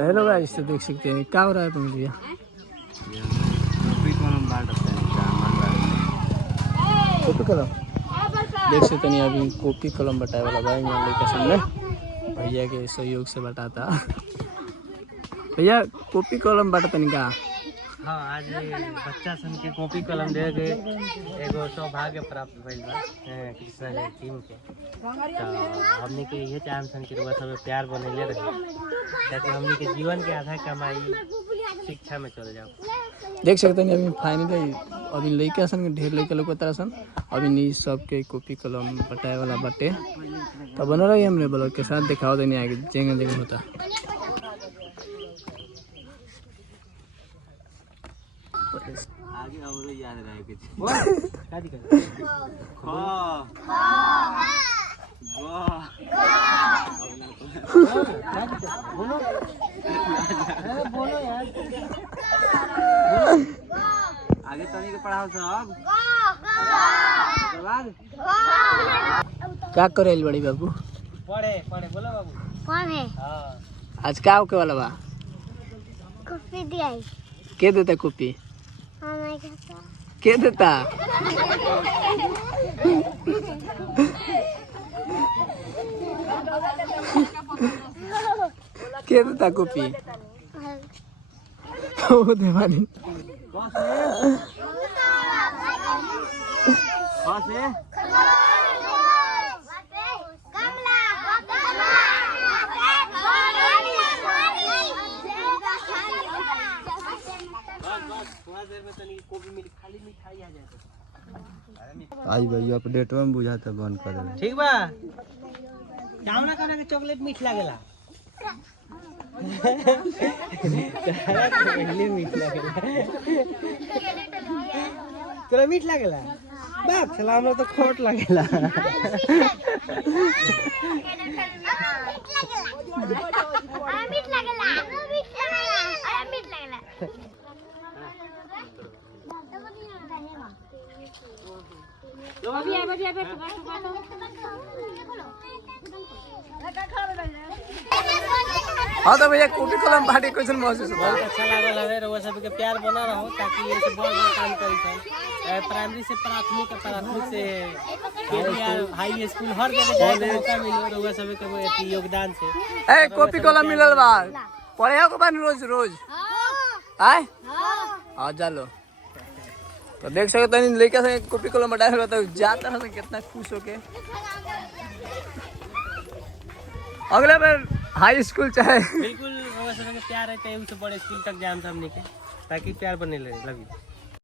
Hello guys, तो देख सकते हैं क्या हो रहा है तुम भैया। कॉपी कलम देख सकते हैं, अभी कॉपी कलम बटाए वाला भाई यहाँ लेकर सामने भैया के सहयोग से बटाता। भैया कॉपी कलम बटाते नहीं का? हाँ, आज बच्चा सन के कॉपी कलम दे के एगो सौभाग्य प्राप्त भइल बा कृष्णा जी टीम के। तो हमनी के ये चाहम सन कि रउआ सब प्यार बनैले रहे, ताकि हमनी के जीवन के आधा कमाई शिक्षा में चल जाओ। देख सकते हैं अभी फाइनली अभी लड़का सन के ढेर लड़का लोग तरह सन अभी नी सबके कॉपी कलम बटाए वाला बटे। तो बना रही हमने ब्लॉग के साथ दिखाओ देने आगे जगह जगह होता। आगे और याद रहे कुछ शादी कर बोलो यार, आगे तनी के पढ़ाओ सब। क्या करे बड़ी बाबू? पढ़े पढ़े बोलो बाबू पढ़े। हां, आज क्या होके वाला बा? कॉपी दियाई के देता कॉपी? हमें कहता के देता? के देता कॉपी? ओ देवानी आई भाई अपडेट में बुझाता बंद कर दे। ठीक बा। जावना करे के चॉकलेट मीठ लागेला। पहले मीठ लागेला। तेरा मीठ लागेला? बाप सलाम तो खोट लागेला। हाँ तो भैया कॉपी कलम बांटे क्वेश्चन महसूस होता बहुत अच्छा लागल है। रउआ सब के प्यार बना रहो ताकि ये से बड़ काम करी सन। प्राइमरी से प्राथमिक से हाई स्कूल हर जगह जाए के मौका मिलो रउआ सब के योगदान से। ए कॉपी कलम मिलल बा पढ़े हो के बानी रोज रोज आए आ जालो। तो देख सकते हैं लड़का से कॉपी कलम बटाए हुआ तो जाता है कितना खुश होके। अगले बार हाई स्कूल चाहे बिल्कुल रउआ सब के प्यार है तो उससे बड़े स्कूल तक जाम सब के ताकि प्यार बने लगे।